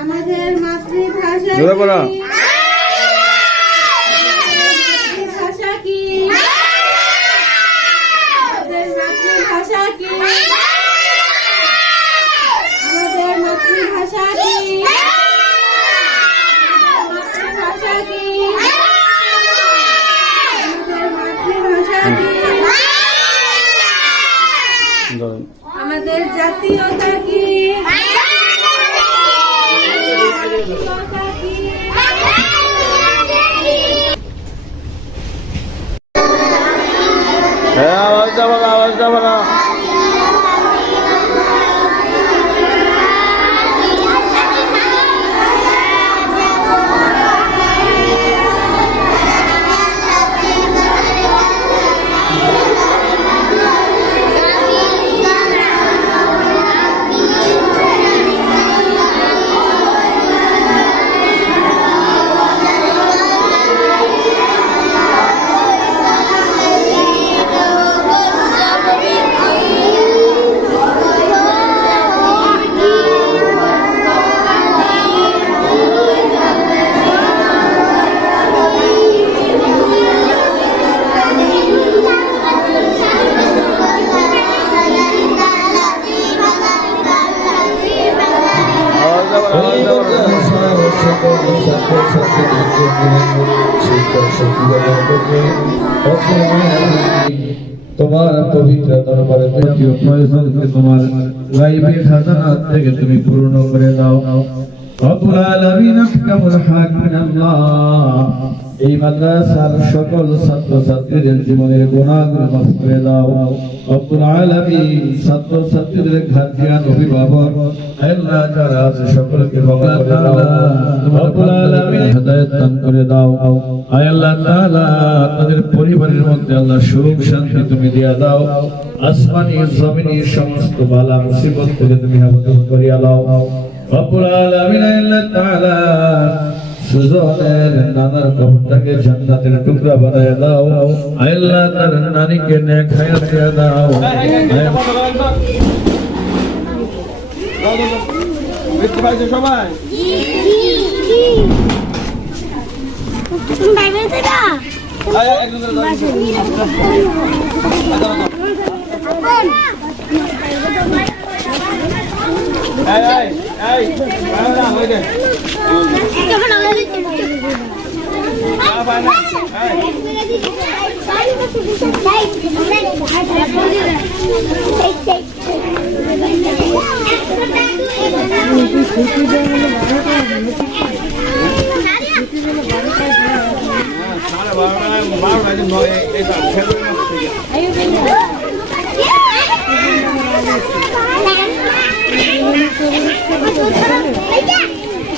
আমাদের মাতৃভাষা জোরে বলো। ভাষা কি? আমাদের মাতৃভাষা কি? আমাদের মাতৃভাষা কি? মাতৃভাষা কি? আমাদের জাতীয়তা কি? আওয়াজ যাবো না, আওয়াজ যাবো না। তোমার পবিত্র দরবারে প্রয়োজনকে তোমার গায়বী খাজানা থেকে তুমি পূর্ণ করে দাও। রব্বুল আলামিন আহকামুল হাকিমিন আল্লাহ, এই মাদ্রাসার সকল ছাত্র ছাত্রীদের জীবনের গুনাহগুলো মাফ করে দাও। রব্বুল আলামিন ছাত্র ছাত্রীদের গার্জিয়ান অভিভাবক আল্লাহ যারা আছে সকলকে ক্ষমা করে দাও। রব্বুল আলামিন হেদায়েত দান করে দাও। আয় আল্লাহ তাআলা তাদের পরিবারের মধ্যে আল্লাহ সুখ শান্তি তুমি দিয়া দাও। আসমানি জমিনি সমস্ত বালা মুসিবত থেকে তুমি হেফাজত করিয়া দাও। রব্বুল আলামিন আল্লাহ তাআলা সুজনের নানার কবরটাকে জান্নাতের টুকরা বানায় দাও। আল্লাহ তার নারীকে নেক হায়াত দিয়ে দাও। বুঝতে পারছো সবাই?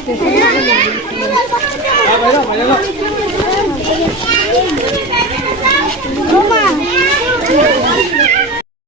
Thank you.